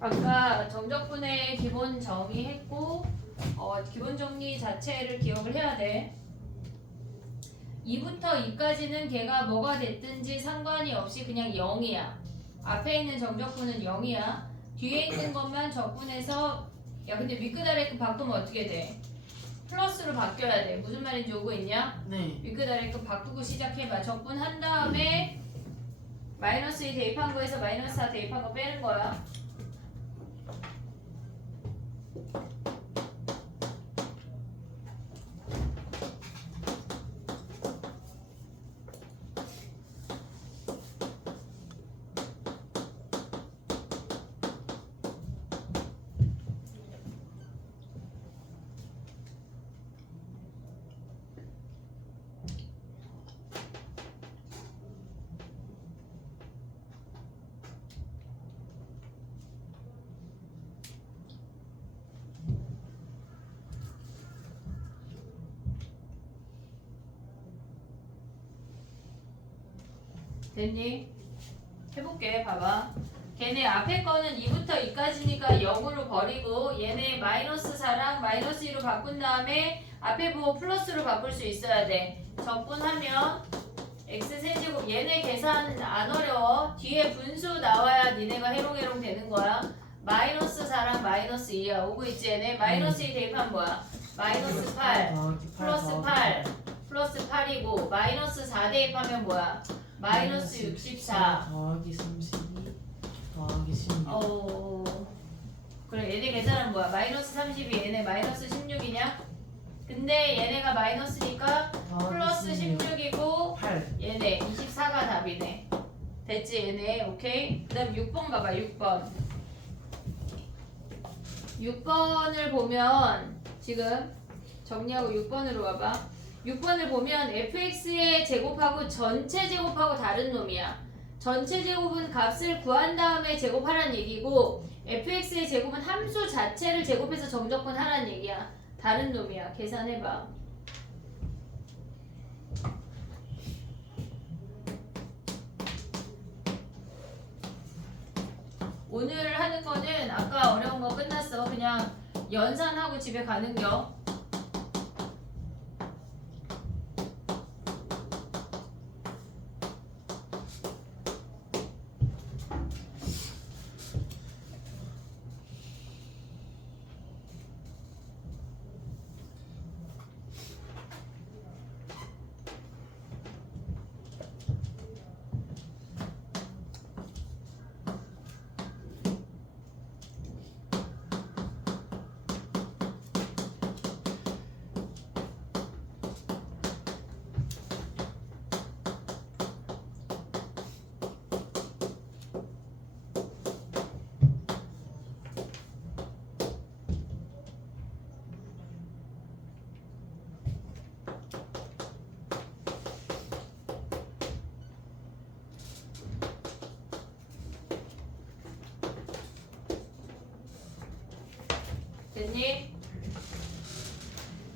아까 정적분의 기본 정의했고 기본 정리 자체를 기억을 해야 돼. 2부터 2까지는 걔가 뭐가 됐든지 상관이 없이 그냥 0이야. 앞에 있는 정적분은 0이야. 뒤에 있는 것만 적분해서 야 근데 위끝 아래끝 바꾸면 어떻게 돼? 플러스로 바뀌어야 돼. 무슨 말인지 오고 있냐? 네. 위끝 아래끝 바꾸고 시작해봐. 적분한 다음에 마이너스 2 대입한 거에서 마이너스 4 대입한 거 빼는 거야. 됐니? 해볼게. 봐봐. 걔네 앞에 거는 2부터 2까지니까 0으로 버리고 얘네 마이너스 4랑 마이너스 2로 바꾼 다음에 앞에 보고 플러스로 바꿀 수 있어야 돼. 적분하면 x세제곱 얘네 계산 안 어려워. 뒤에 분수 나와야 니네가 해롱해롱 되는 거야. 마이너스 4랑 마이너스 2야. 오고 있지 얘네? 마이너스 2 대입하면 뭐야? 마이너스 8 플러스 8 플러스 8이고 마이너스 4 대입하면 뭐야? 마이너스 64 더하기 32 더하기 16. 그래 얘네 계산은 뭐야? 마이너스 32 얘네 마이너스 16이냐? 근데 얘네가 마이너스니까 플러스 16이고 8. 얘네 24가 답이네. 됐지 얘네. 오케이. 그 다음 6번 봐봐. 6번을 보면 지금 정리하고 6번으로 와봐. 6번을 보면 fx의 제곱하고 전체 제곱하고 다른 놈이야. 전체 제곱은 값을 구한 다음에 제곱하라는 얘기고 fx의 제곱은 함수 자체를 제곱해서 정적분 하라는 얘기야. 다른 놈이야. 계산해봐. 오늘 하는 거는 아까 어려운 거 끝났어. 그냥 연산하고 집에 가는겨. 됐니?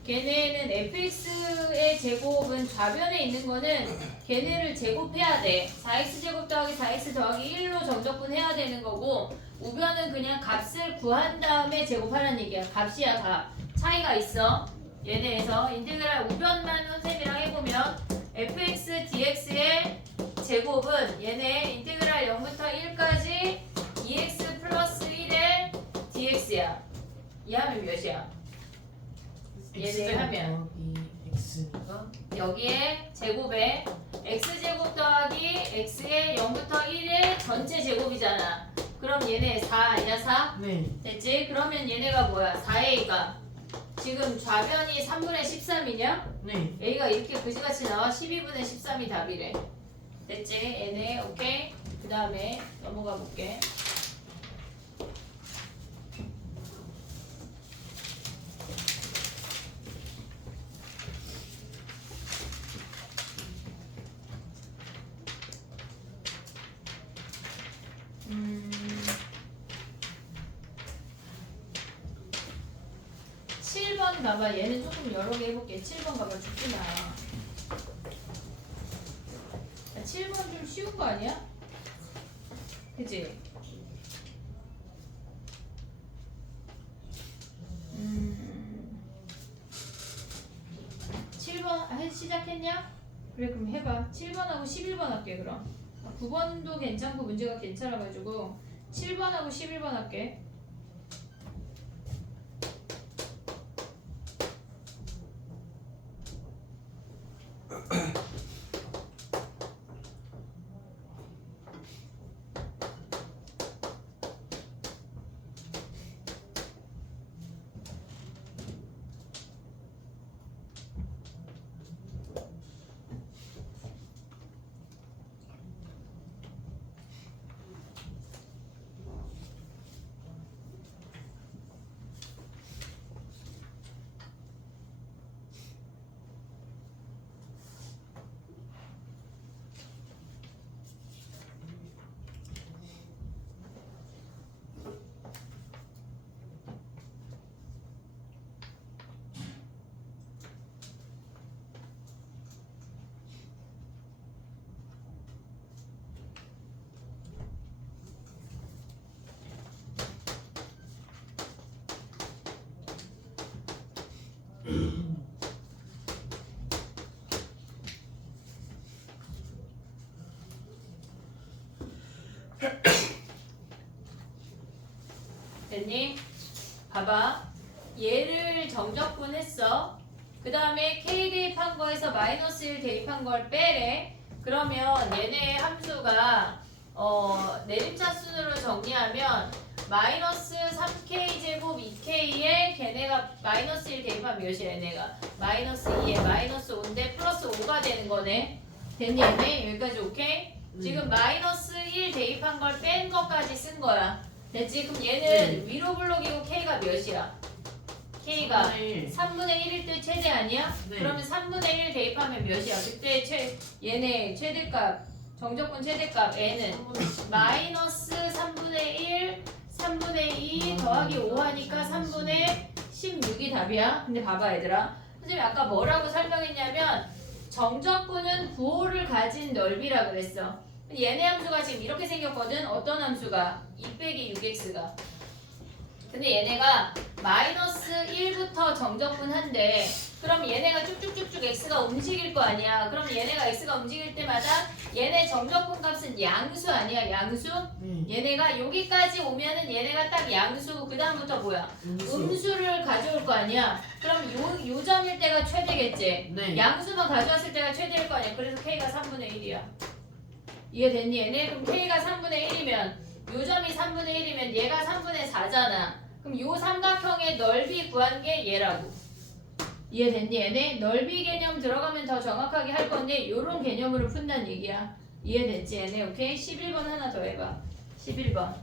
걔네는 fx의 제곱은 좌변에 있는 거는 걔네를 제곱해야 돼. 4x제곱 더하기 4x 더하기 1로 정적분 해야 되는 거고 우변은 그냥 값을 구한 다음에 제곱하라는 얘기야. 값이야 값. 차이가 있어. 얘네에서 인테그랄 우변만 선생님이랑 해보면 fx dx의 제곱은 얘네 인테그랄 0부터 1까지 2x 플러스 1의 dx야. 이하면 몇이야? 얘네 하면 x니까 여기에 제곱에 x제곱 더하기 x의 0부터 1의 전체 제곱이잖아. 그럼 얘네 4 아니야 4? 네. 됐지? 그러면 얘네가 뭐야? 4a가 지금 좌변이 3분의 13이냐? 네. a가 이렇게 그지같이 나와 12분의 13이 답이래. 됐지? 얘네 오케이? 그 다음에 넘어가 볼게. 음... 7번 가봐. 얘는 조금 여러 개 해볼게. 7번 가봐. 죽지 마. 7번 좀 쉬운 거 아니야? 그치? 그래 그럼 해봐. 7번하고 11번 할게 그럼. 9번도 괜찮고 문제가 괜찮아가지고 7번하고 11번 할게. 됐니? 봐봐. 얘를 정적분 했어. 그 다음에 k 대입한 거에서 마이너스 1 대입한 걸 빼래. 그러면 얘네 함수가 내림차 순으로 정리하면 마이너스 3k 제곱 2k에 걔네가 마이너스 1 대입하면 몇이야 얘네가 마이너스 2에 마이너스 5인데 플러스 5가 되는 거네. 됐니 얘네? 여기까지 오케이? 지금 마이너스 1 대입한 걸 뺀 것까지 쓴 거야. 됐지? 그럼 얘는 위로 블록이고 k가 몇이야? k가 3분의 1일 때 최대 아니야? 네. 그러면 3분의 1 대입하면 몇이야? 그때 얘네 최대값 정적분 최대값 n은 마이너스 3분의 1 3분의 2 더하기 5 하니까 3분의 16이 답이야. 근데 봐봐 얘들아, 선생님이 아까 뭐라고 설명했냐면 정적분은 부호를 가진 넓이라 그랬어. 얘네 함수가 지금 이렇게 생겼거든. 어떤 함수가? 2 빼기 6x가. 근데 얘네가 마이너스 1부터 정적분한데 그럼 얘네가 쭉쭉쭉쭉 x가 움직일 거 아니야. 그럼 얘네가 x가 움직일 때마다 얘네 정적분 값은 양수 아니야? 양수? 얘네가 여기까지 오면은 얘네가 딱 양수고 그 다음부터 뭐야? 음수를 가져올 거 아니야. 그럼 요 점일 때가 최대겠지. 네. 양수만 가져왔을 때가 최대일 거 아니야. 그래서 k가 3분의 1이야. 이해됐니 얘네? 그럼 k가 3분의 1이면 요 점이 3분의 1이면 얘가 3분의 4잖아. 그럼 요 삼각형의 넓이 구한 게 얘라고. 이해됐니 얘네? 넓이 개념 들어가면 더 정확하게 할 건데 요런 개념으로 푼다는 얘기야. 이해됐지 얘네? 오케이? 11번 하나 더 해봐. 11번.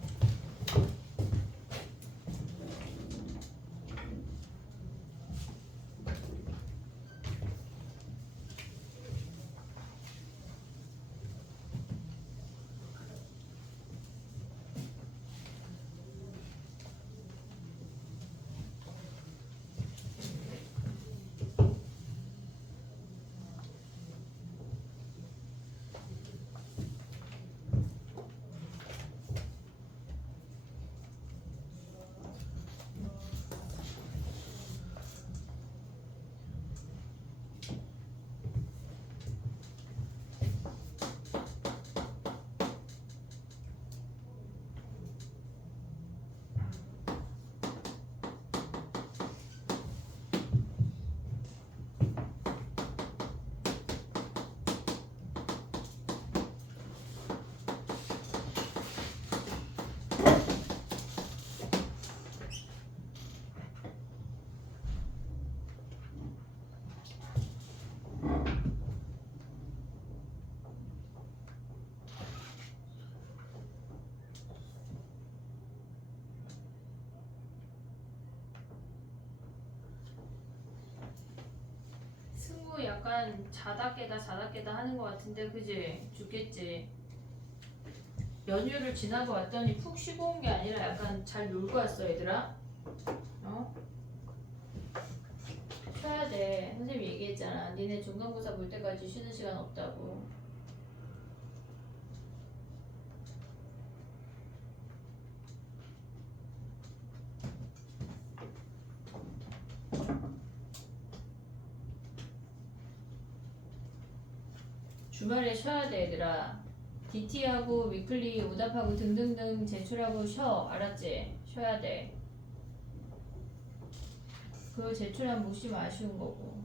승우 약간 자다 깨다 하는 것 같은데 그지? 죽겠지? 연휴를 지나고 왔더니 푹 쉬고 온 게 아니라 약간 잘 놀고 왔어 얘들아. 어? 쉬어야 돼. 선생님이 얘기했잖아. 니네 중간고사 볼 때까지 쉬는 시간 없다고. 주말에 쉬어야 돼 얘들아. DT하고 위클리 오답하고 등등등 제출하고 쉬어. 알았지? 쉬어야 돼. 그거 제출하면 못 쉬면 아쉬운 거고.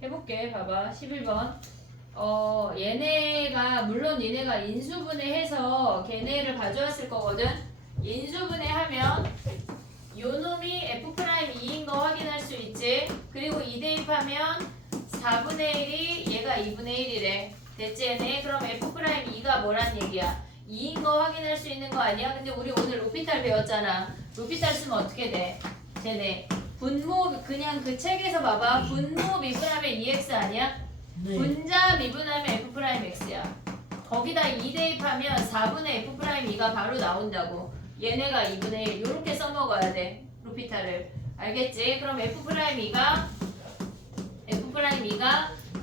해볼게. 봐봐. 11번. 얘네가 물론 얘네가 인수분해해서 걔네를 가져왔을 거거든. 인수분해하면 요 놈이 F'2인 거 확인할 수 있지. 그리고 2 대입하면 4분의 1이 얘가 2분의 1이래. 됐지 얘네? 그럼 F'2가 뭐란 얘기야? 2인 거 확인할 수 있는 거 아니야? 근데 우리 오늘 로피탈 배웠잖아. 로피탈 쓰면 어떻게 돼? 쟤네 분모 그냥 그 책에서 봐봐. 분모 미분하면 2x 아니야? 네. 분자 미분하면 F'X야. 거기다 2 대입하면 4분의 F'E가 바로 나온다고. 얘네가 2분의 1 요렇게 써먹어야 돼. 로피탈을. 알겠지? 그럼 F'E가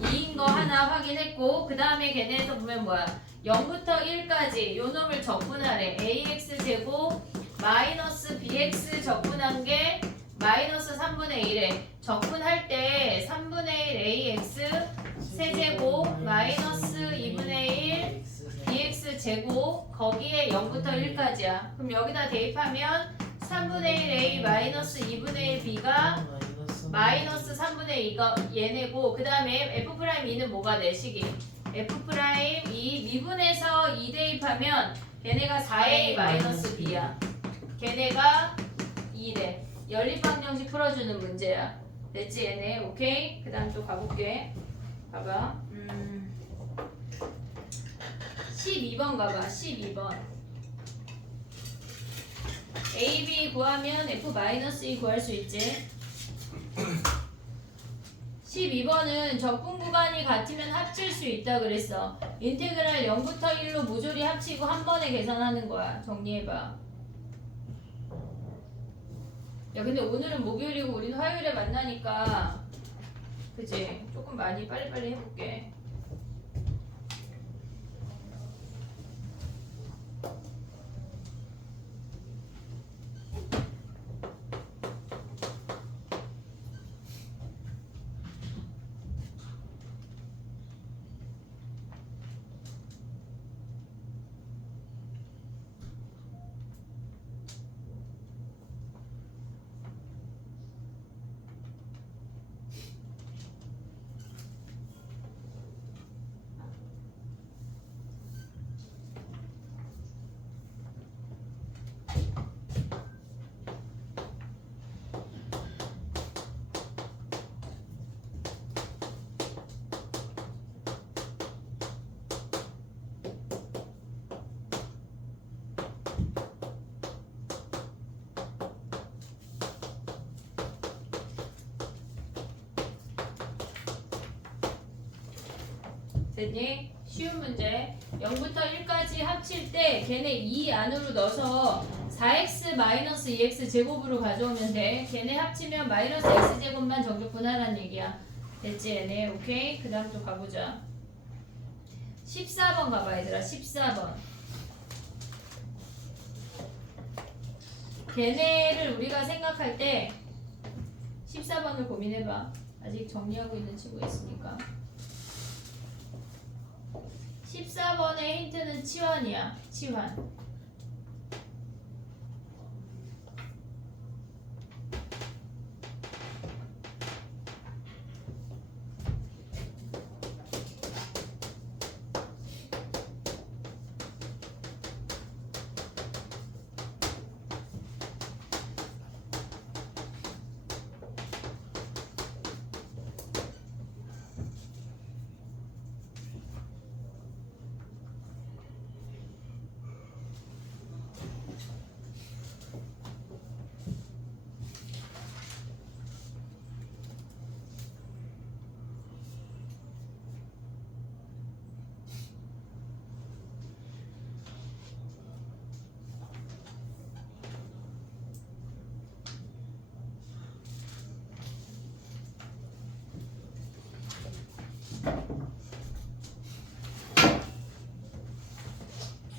2인 거 하나 확인했고 그 다음에 걔네에서 보면 뭐야? 0부터 1까지 요 놈을 적분하래. ax제곱 마이너스 bx 적분한 게 마이너스 3분의 1에 적분할 때 3분의 1 ax 세제곱 마이너스 2분의 1 bx 제곱 거기에 0부터 1까지야. 그럼 여기다 대입하면 3분의 1 a 마이너스 2분의 1 b가 마이너스 3분의 2가 얘네고 그 다음에 F'2는 뭐가 돼? 식이 F'2 미분해서 2 대입하면 걔네가 4a 마이너스 b야. 걔네가 2래. 연립방정식 풀어주는 문제야. 됐지 얘네? 오케이? 그 다음 또 가볼게. 봐봐. 12번 가봐. 12번. AB 구하면 F-2 구할 수 있지. 12번은 적분 구간이 같으면 합칠 수 있다 그랬어. 인테그랄 0부터 1로 모조리 합치고 한 번에 계산하는 거야. 정리해봐. 야 근데 오늘은 목요일이고 우리는 화요일에 만나니까 그치? 조금 많이 빨리빨리 해볼게. 됐니? 쉬운 문제. 0부터 1까지 합칠 때 걔네 2 안으로 넣어서 4x-2x 제곱으로 가져오면 돼. 걔네 합치면 마이너스 x 제곱만 정적분하라는 얘기야. 됐지 얘네? 오케이? 그 다음 또 가보자. 14번 가봐 얘들아. 14번. 걔네를 우리가 생각할 때 14번을 고민해봐. 아직 정리하고 있는 친구 있으니까. 14번의 힌트는 치환이야. 치환.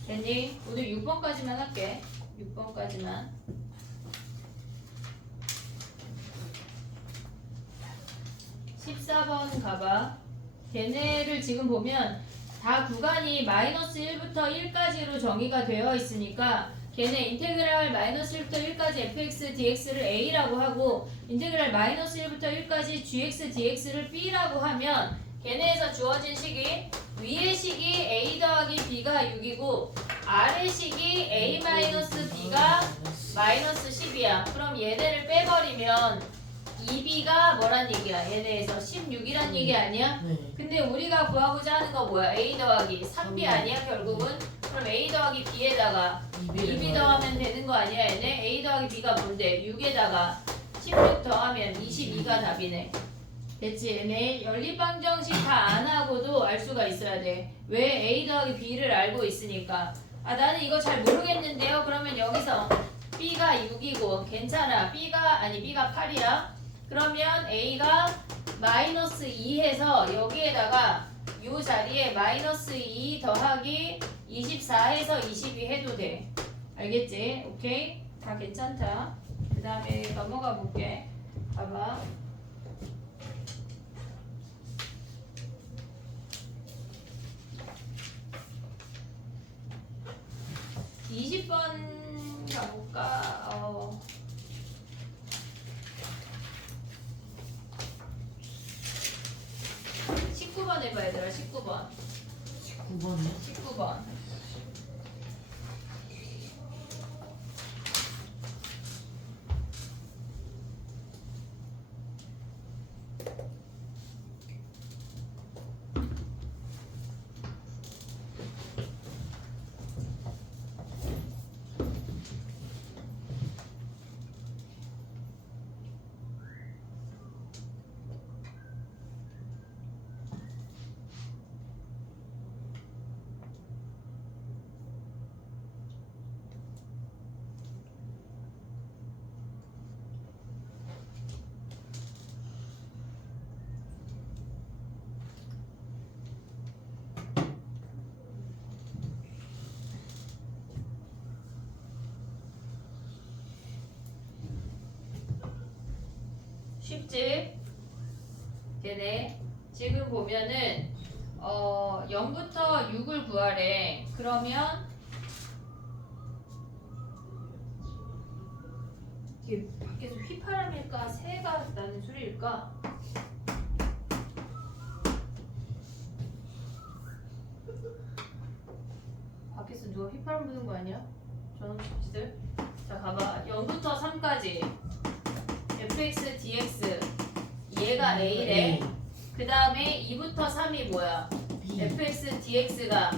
됐니? 오늘 6번까지만 할게. 6번까지만. 14번 가봐. 걔네를 지금 보면 다 구간이 마이너스 1부터 1까지로 정의가 되어 있으니까 걔네 인테그랄 마이너스 1부터 1까지 fx dx를 a라고 하고 인테그랄 마이너스 1부터 1까지 gx dx를 b라고 하면 걔네에서 주어진 식이 위의 식이 a 더하기 b가 6이고 아래 식이 a 마이너스 b가 마이너스 10이야. 그럼 얘네를 빼버리면 2b가 뭐란 얘기야? 얘네에서 16이란 얘기 아니야? 네. 근데 우리가 구하고자 하는 거 뭐야? a 더하기 3b 아니야 결국은? 그럼 a 더하기 b에다가 2b 더하면 되는 거 아니야 얘네? a 더하기 b가 뭔데? 6에다가 16 더하면 22가 답이네. 됐지? 얘네 연립방정식 다 안 하고도 알 수가 있어야 돼. 왜? a 더하기 b를 알고 있으니까. 아 나는 이거 잘 모르겠는데요? 그러면 여기서 b가 6이고 괜찮아. b가 8이야. 그러면 a가 마이너스 2 해서 여기에다가 이 자리에 마이너스 2 더하기 24 해서 22 해도 돼. 알겠지? 오케이? 다 괜찮다. 그 다음에 넘어가 볼게. 봐봐. 20번 가볼까? 19번 해봐 얘들아. 19번. 19번이요? 19번. 쉽지? 되네. 지금 보면은 0부터 6을 구하래. 그러면 이게 밖에서 휘파람일까 새가 나는 소리일까? 밖에서 누가 휘파람 부는 거 아니야? 저놈들. 자 가봐. 0부터 3까지 fx dx 얘가 a래. 그 다음에 2부터 3이 뭐야? B. fx dx가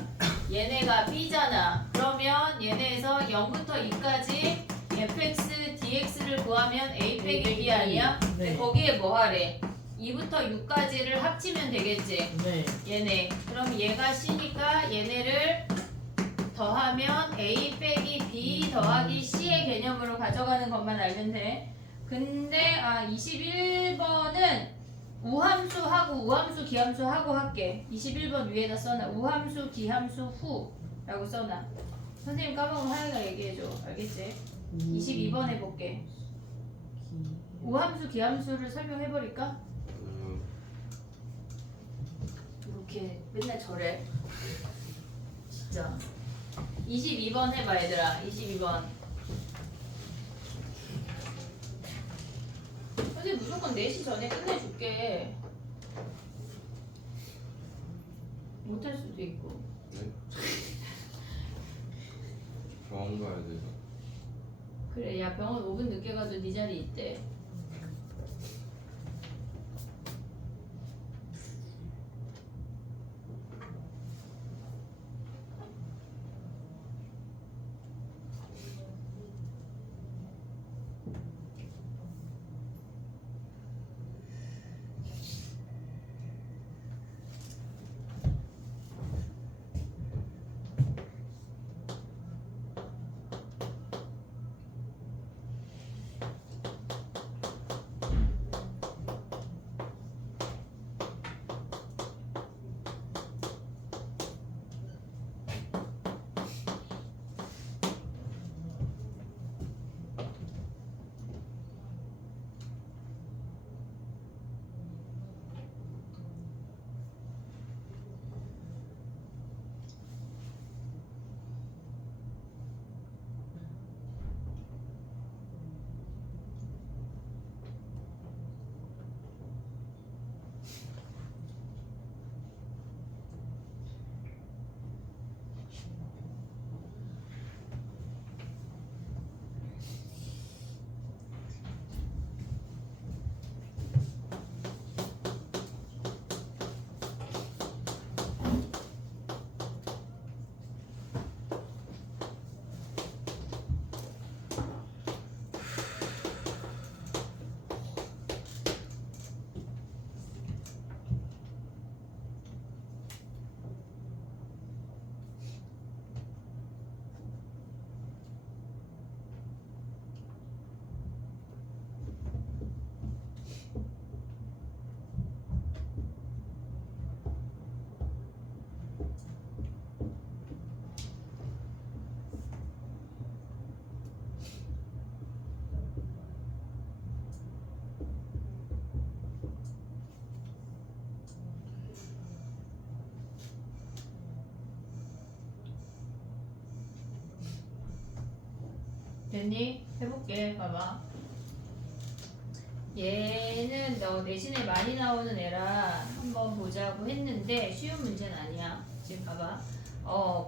얘네가 b잖아. 그러면 얘네에서 0부터 2까지 fx dx를 구하면 a 빼기 b 아니야? 근데 네. 거기에 뭐 하래? 2부터 6까지를 합치면 되겠지. 네. 얘네. 그럼 얘가 c니까 얘네를 더하면 a 빼기 b 더하기 c의 개념으로 가져가는 것만 알면 돼. 근데 21번은 우함수하고 우함수 기함수하고 할게. 21번 위에다 써놔. 우함수 기함수 후 라고 써놔. 선생님 까먹으면 하영이가 얘기해줘. 알겠지? 22번 해볼게. 우함수 기함수를 설명해버릴까? 이렇게 맨날 저래. 진짜. 22번 해봐 얘들아. 22번. 선생님 무조건 4시 전에 끝내줄게. 못할 수도 있고. 네? 병원 가야 돼서. 그래 야 병원 5분 늦게 가도 네 자리 있대. 됐니? 해볼게. 봐봐. 얘는 너 내신에 많이 나오는 애라 한번 보자고 했는데 쉬운 문제는 아니야. 지금 봐봐.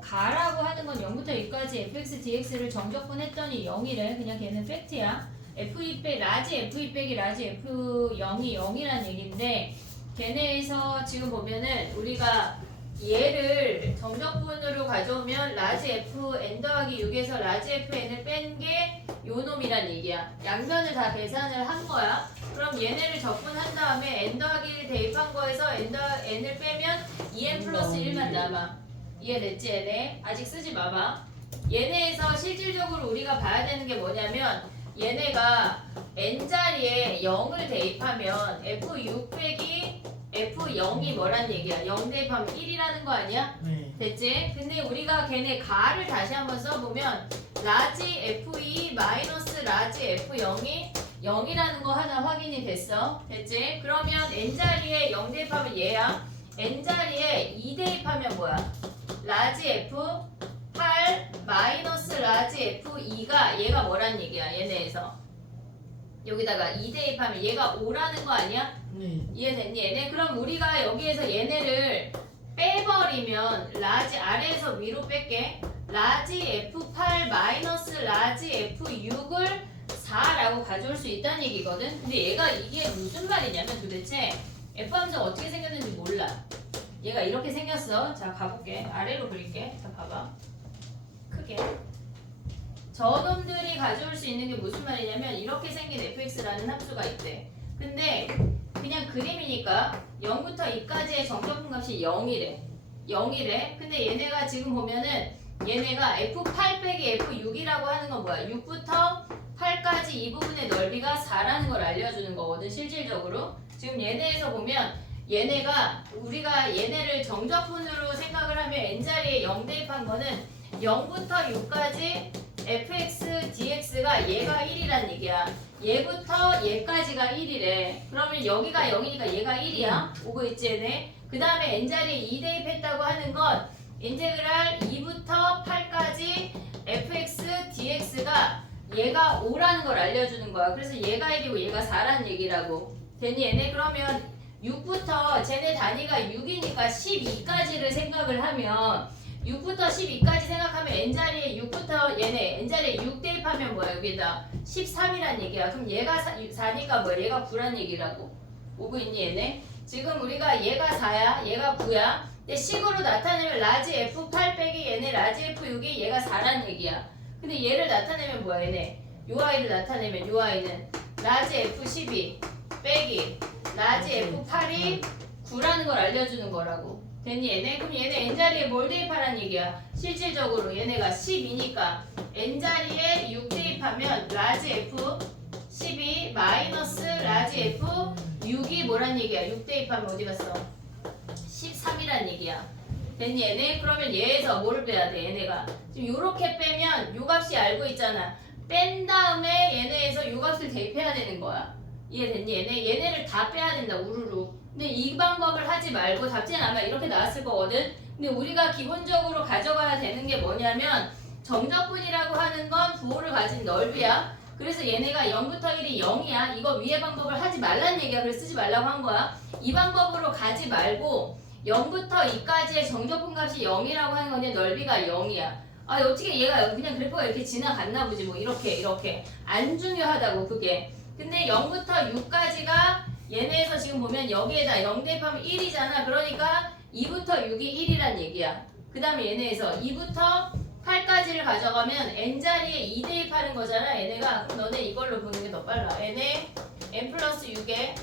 가라고 하는 건 0부터 2까지 fx, dx를 정적분 했더니 0이래. 그냥 걔는 팩트야. f2 빼, 라지 f2 빼기 라지 f0이 0이란 얘기인데 걔네에서 지금 보면은 우리가 얘를 정적분으로 가져오면 라지 f n 더하기 6에서 라지 f n을 뺀 게 요 놈이란 얘기야. 양면을 다 계산을 한 거야. 그럼 얘네를 적분한 다음에 n 더하기 1 대입한 거에서 n을 빼면 2n 플러스 1만 남아. 이해됐지 얘네? 아직 쓰지 마봐. 얘네에서 실질적으로 우리가 봐야 되는 게 뭐냐면 얘네가 n자리에 0을 대입하면 f6 빼기 f0이 뭐란 얘기야? 0 대입하면 1이라는 거 아니야? 네. 됐지? 근데 우리가 걔네 가를 다시 한번 써보면 라지 f2 마이너스 라지 f0이 0이라는 거 하나 확인이 됐어. 됐지? 그러면 n자리에 0 대입하면 얘야. n자리에 2 대입하면 뭐야? 라지 f8 마이너스 라지 f2가 얘가 뭐란 얘기야? 얘네에서 여기다가 2 대입하면 얘가 5라는 거 아니야? 네. 이해됐니 얘네? 그럼 우리가 여기에서 얘네를 빼버리면 라지 아래에서 위로 뺄게. 라지 f8 마이너스 라지 f6을 4라고 가져올 수 있다는 얘기거든. 근데 얘가 이게 무슨 말이냐면 도대체 f 함수가 어떻게 생겼는지 몰라. 얘가 이렇게 생겼어. 자 가볼게. 아래로 그릴게. 자 봐봐. 크게. 저놈들이 가져올 수 있는 게 무슨 말이냐면 이렇게 생긴 fx라는 함수가 있대. 근데 그냥 그림이니까 0부터 2까지의 정적분 값이 0이래. 0이래. 근데 얘네가 지금 보면은 얘네가 f8 빼기 f6이라고 하는 건 뭐야? 6부터 8까지 이 부분의 넓이가 4라는 걸 알려주는 거거든. 실질적으로. 지금 얘네에서 보면 얘네가 우리가 얘네를 정적분으로 생각을 하면 n자리에 0 대입한 거는 0부터 6까지 fx, dx가 얘가 1이란 얘기야. 얘부터 얘까지가 1이래. 그러면 여기가 0이니까 얘가 1이야. 오고 있지 얘네. 그 다음에 n자리에 2 대입했다고 하는 건 인테그랄 2부터 8까지 fx, dx가 얘가 5라는 걸 알려주는 거야. 그래서 얘가 1이고 얘가 4라는 얘기라고. 됐니 얘네? 그러면 6부터 쟤네 단위가 6이니까 12까지를 생각을 하면 6부터 12까지 생각하면 n자리에 6부터 얘네 n자리에 6 대입하면 뭐야 여기다 13이란 얘기야. 그럼 얘가 4니까 뭐야 얘가 9란 얘기라고. 오고 있니 얘네? 지금 우리가 얘가 4야 얘가 9야. 근데 식으로 나타내면 라지 f8 빼기 얘네 라지 f6이 얘가 4란 얘기야. 근데 얘를 나타내면 뭐야 얘네 요 아이를 나타내면 요 아이는 라지 f12 빼기 라지 f8이 9라는 걸 알려주는 거라고. 됐니 얘네? 그럼 얘네 n자리에 뭘 대입하라는 얘기야? 실질적으로 얘네가 10이니까 n자리에 6 대입하면 라지 f12 마이너스 라지 f6이 뭐란 얘기야? 6 대입하면 어디 갔어? 13이란 얘기야. 됐니 얘네? 그러면 얘에서 뭘 빼야 돼 얘네가? 지금 요렇게 빼면 요 값이 알고 있잖아. 뺀 다음에 얘네에서 요 값을 대입해야 되는 거야. 이해됐니 얘네? 얘네를 다 빼야 된다 우르르. 근데 이 방법을 하지 말고 답지는 아마 이렇게 나왔을 거거든. 근데 우리가 기본적으로 가져가야 되는 게 뭐냐면 정적분이라고 하는 건 부호를 가진 넓이야. 그래서 얘네가 0부터 1이 0이야. 이거 위의 방법을 하지 말라는 얘기야. 그래서 쓰지 말라고 한 거야. 이 방법으로 가지 말고 0부터 2까지의 정적분 값이 0이라고 하는 거는 넓이가 0이야. 아 어떻게 얘가 그냥 그래프가 이렇게 지나갔나 보지 뭐 이렇게 안 중요하다고 그게. 근데 0부터 6까지가 얘네에서 지금 보면 여기에다 0 대입하면 1이잖아. 그러니까 2부터 6이 1이란 얘기야. 그 다음에 얘네에서 2부터 8까지를 가져가면 n자리에 2 대입하는 거잖아. 얘네가. 그럼 너네 이걸로 보는 게 더 빨라. 얘네 n 플러스 6에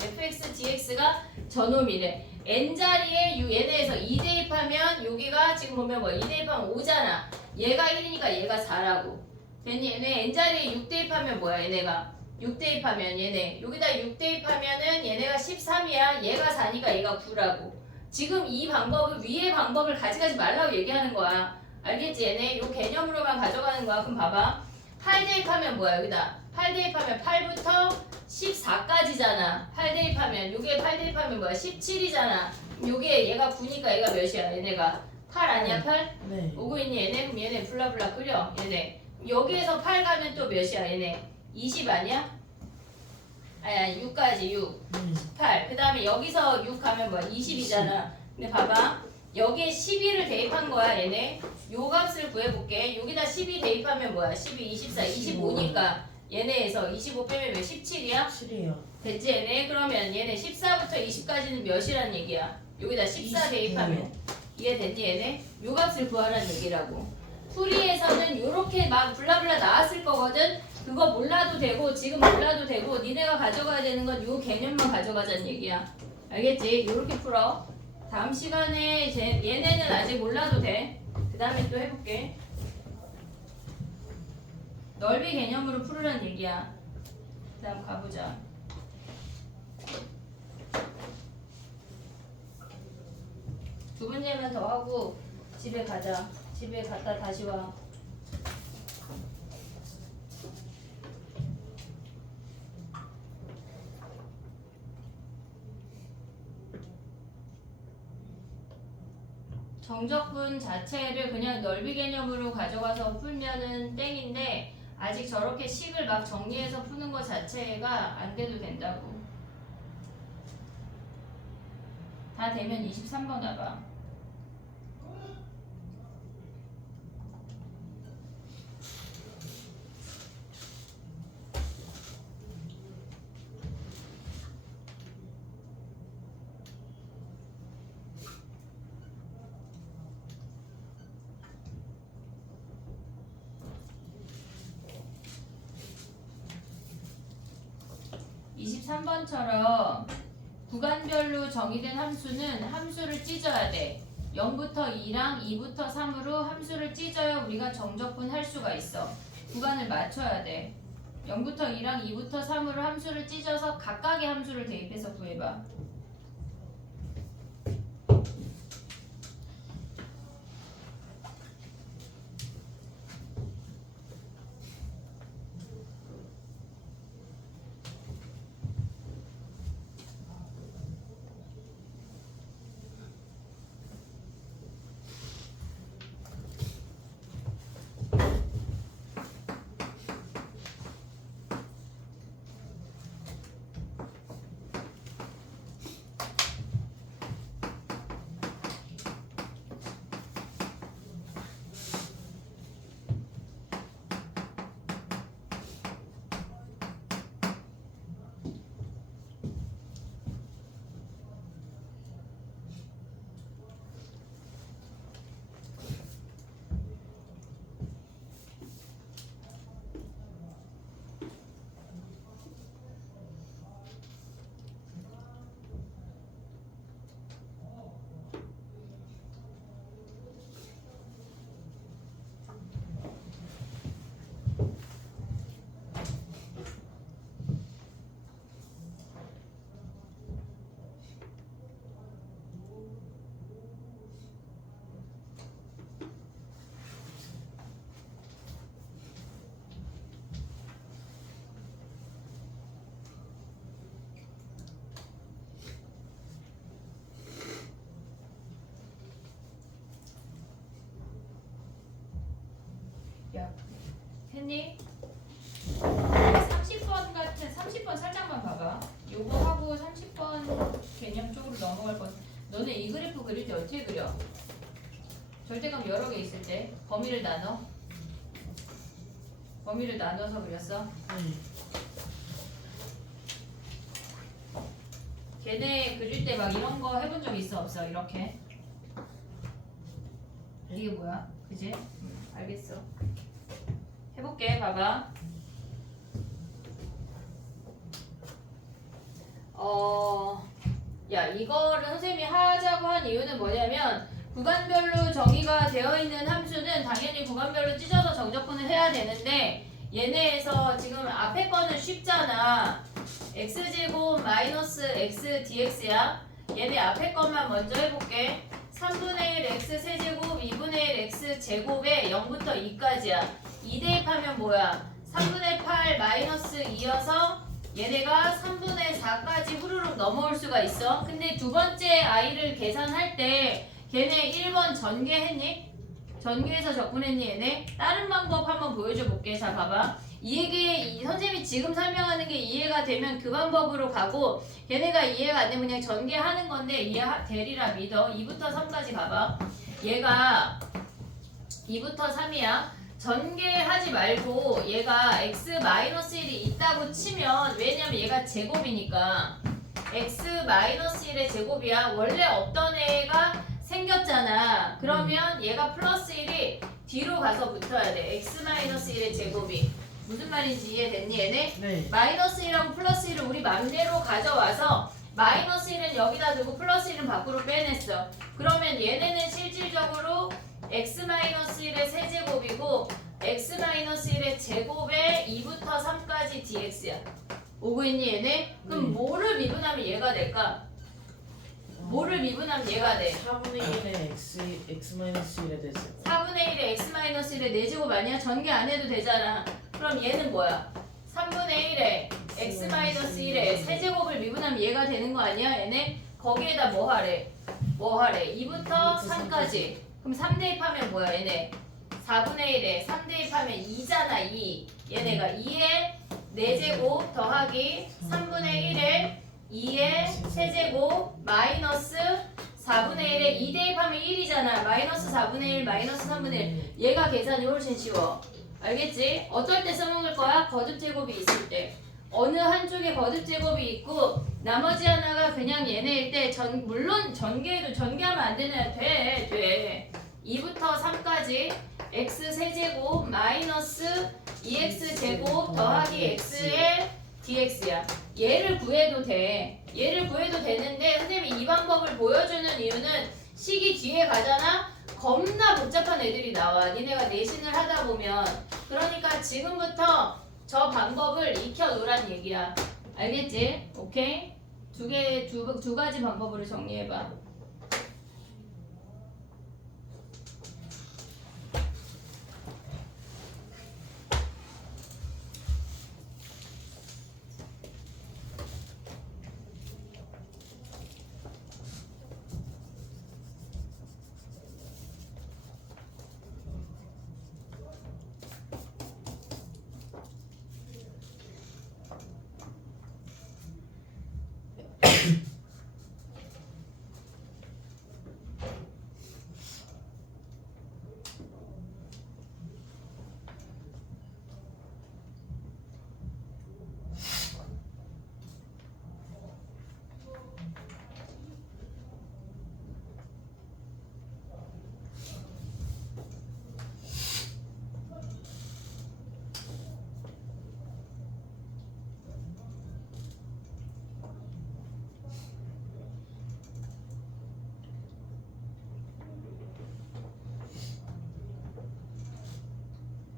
fx, dx가 저놈이래. n자리에 얘네에서 2 대입하면 여기가 지금 보면 뭐 2 대입하면 5잖아. 얘가 1이니까 얘가 4라고. 됐니? 얘네 n자리에 6 대입하면 뭐야 얘네가. 6 대입하면 얘네 여기다 6 대입하면은 얘네가 13이야. 얘가 4니까 얘가 9라고. 지금 이 방법을 위의 방법을 가져가지 말라고 얘기하는 거야. 알겠지? 얘네 요 개념으로만 가져가는 거야. 그럼 봐봐. 8 대입하면 뭐야 여기다. 8 대입하면 8부터 14까지잖아. 8 대입하면 요게 8 대입하면 뭐야 17이잖아. 요게 얘가 9니까 얘가 몇이야 얘네가 8 아니야 8? 네. 오고 있니 얘네? 그럼 얘네 블라블라 끓여 얘네. 여기에서 8 가면 또 몇이야 얘네? 20 아니야? 아니야 6까지 6 네. 8. 그 다음에 여기서 6 가면 뭐야? 20이잖아. 근데 봐봐. 여기에 12를 대입한 거야 얘네. 요 값을 구해볼게. 여기다 12 대입하면 뭐야? 12, 24, 25니까 얘네에서 25 빼면 몇? 17이야? 7이에요. 됐지 얘네? 그러면 얘네 14부터 20까지는 몇이란 얘기야? 여기다 14 대입하면 이해됐니 얘네? 요 값을 구하라는 얘기라고. 풀이에서는 요렇게 막 블라블라 나왔을 거거든. 그거 몰라도 되고 지금 몰라도 되고 니네가 가져가야 되는 건 요 개념만 가져가자는 얘기야. 알겠지? 요렇게 풀어. 다음 시간에 얘네는 아직 몰라도 돼. 그 다음에 또 해볼게. 넓이 개념으로 풀으라는 얘기야. 그 다음 가보자. 두 문제만 더 하고 집에 가자. 집에 갔다 다시 와. 정적분 자체를 그냥 넓이 개념으로 가져가서 풀면은 땡인데 아직 저렇게 식을 막 정리해서 푸는 것 자체가 안 돼도 된다고. 다 되면 23번 와봐. (23) 번처럼 구간별로 정의된 함수는 함수를 찢어야 돼. 0부터 2랑 2부터 3으로 함수를 찢어야 우리가 정적분 할 수가 있어. 구간을 맞춰야 돼. 0부터 2랑 2부터 3으로 함수를 찢어서 각각의 함수를 대입해서 구해봐. 야, 했니? 30번 같은 30번 살짝만 봐봐. 요거 하고 30번 개념 쪽으로 넘어갈 건. 너는 이 그래프 그릴 때 어떻게 그려? 절대감 여러 개 있을 때 범위를 나눠. 범위를 나눠서 그렸어. 네. 걔네 그릴 때 막 이런 거 해본 적 있어 없어? 이렇게. 이게 뭐야? 그지? 알겠어. 해볼게. 봐봐. 야, 이거를 선생님이 하자고 한 이유는 뭐냐면 구간별로 정의가 되어 있는 함수는 당연히 구간별로 찢어서 정적분을 해야 되는데 얘네에서 지금 앞에 거는 쉽잖아. x제곱 마이너스 x dx야. 얘네 앞에 것만 먼저 해볼게. 3분의 1 x 세제곱 2분의 1 x 제곱에 0부터 2까지야. 2 대입하면 뭐야? 3분의 8 마이너스 2여서 얘네가 3분의 4까지 후루룩 넘어올 수가 있어. 근데 두 번째 i를 계산할 때 걔네 1번 전개했니? 전개해서 적분했니 얘네? 다른 방법 한번 보여줘 볼게. 자 봐봐. 이게 선생님이 지금 설명하는 게 이해가 되면 그 방법으로 가고 걔네가 이해가 안 되면 그냥 전개하는 건데 이해되리라 믿어. 2부터 3까지 봐봐. 얘가 2부터 3이야. 전개하지 말고 얘가 x-1이 있다고 치면 왜냐면 얘가 제곱이니까 x-1의 제곱이야. 원래 없던 애가 생겼잖아. 그러면 얘가 플러스 1이 뒤로 가서 붙어야 돼. x-1의 제곱이. 무슨 말인지 이해됐니 얘네? 네. 마이너스 1하고 플러스 1을 우리 맘대로 가져와서 마이너스 1은 여기다 두고 플러스 1은 밖으로 빼냈어. 그러면 얘네는 실질적으로 x-1의 세제곱이고 x-1의 제곱에 2부터 3까지 dx야. 오고 있니 얘네? 그럼 뭐를 미분하면 얘가 될까? 뭐를 미분하면 얘가 돼? 4분의 1에 x-1에 대해서 4분의 1에 x-1의 4제곱 아니야? 전개 안 해도 되잖아. 그럼 얘는 뭐야? 3분의 1에 x-1의 세제곱을 미분하면 얘가 되는 거 아니야? 얘네? 거기에다 뭐 하래? 2부터 3까지. 그럼 3 대입하면 뭐야 얘네? 4분의 1에 3 대입하면 2잖아 2. 얘네가 2에 4제곱 더하기 3분의 1에 2의 세제곱 마이너스 4분의 1에 2 대입하면 1이잖아. 마이너스 4분의 1 마이너스 3분의 1. 얘가 계산이 훨씬 쉬워. 알겠지? 어떨 때 써먹을 거야? 거듭 제곱이 있을 때. 어느 한쪽에 거듭 제곱이 있고 나머지 하나가 그냥 얘네일 때 물론 전개하면 안 되는 돼. 2부터 3까지 x 세제곱 마이너스 2x 제곱 더하기 x의 dx야. 얘를 구해도 돼. 얘를 구해도 되는데 선생님이 이 방법을 보여주는 이유는 식이 뒤에 가잖아? 겁나 복잡한 애들이 나와. 니네가 내신을 하다 보면. 그러니까 지금부터 저 방법을 익혀놓으란 얘기야. 알겠지? 오케이? 두 가지 방법으로 정리해봐.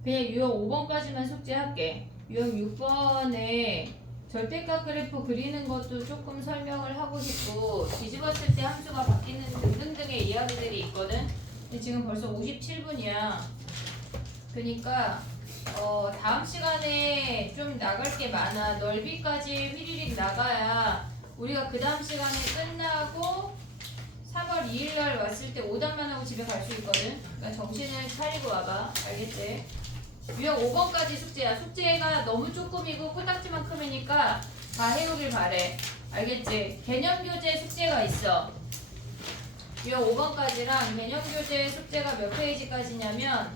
그냥 유형 5번까지만 숙제할게. 유형 6번에 절대값 그래프 그리는 것도 조금 설명을 하고 싶고 뒤집었을 때 함수가 바뀌는 등등등의 이야기들이 있거든. 근데 지금 벌써 57분이야. 그러니까 다음 시간에 좀 나갈 게 많아. 넓이까지 휘리릭 나가야 우리가 그 다음 시간에 끝나고 3월 2일 날 왔을 때 오답만 하고 집에 갈 수 있거든. 그러니까 정신을 차리고 와봐. 알겠지? 유형 5번까지 숙제야. 숙제가 너무 조금이고 코딱지만큼이니까 다 해오길 바래. 알겠지? 개념교재 숙제가 있어. 유형 5번까지랑 개념교재 숙제가 몇 페이지까지냐면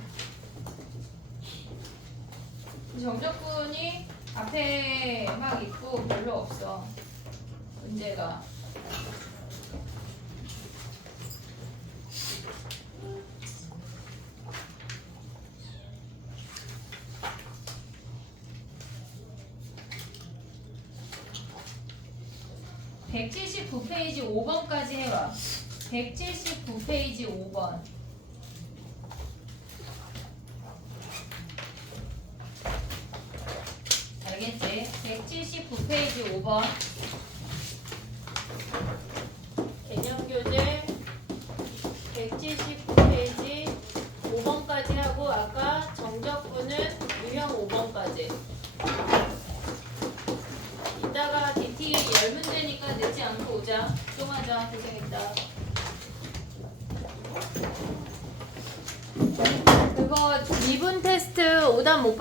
정적분이 앞에 막 있고 별로 없어. 문제가. (179페이지) 5번까지 해와. 179페이지 5번. 알겠지? 179페이지 5번. 개념교재 179페이지 5번까지 하고 아까 정적분은 유형 5번까지. 이따가 DT 10문제니까 늦지 않고 오자. 좀 하자. 고생했다. 그거 미분 테스트 오답 못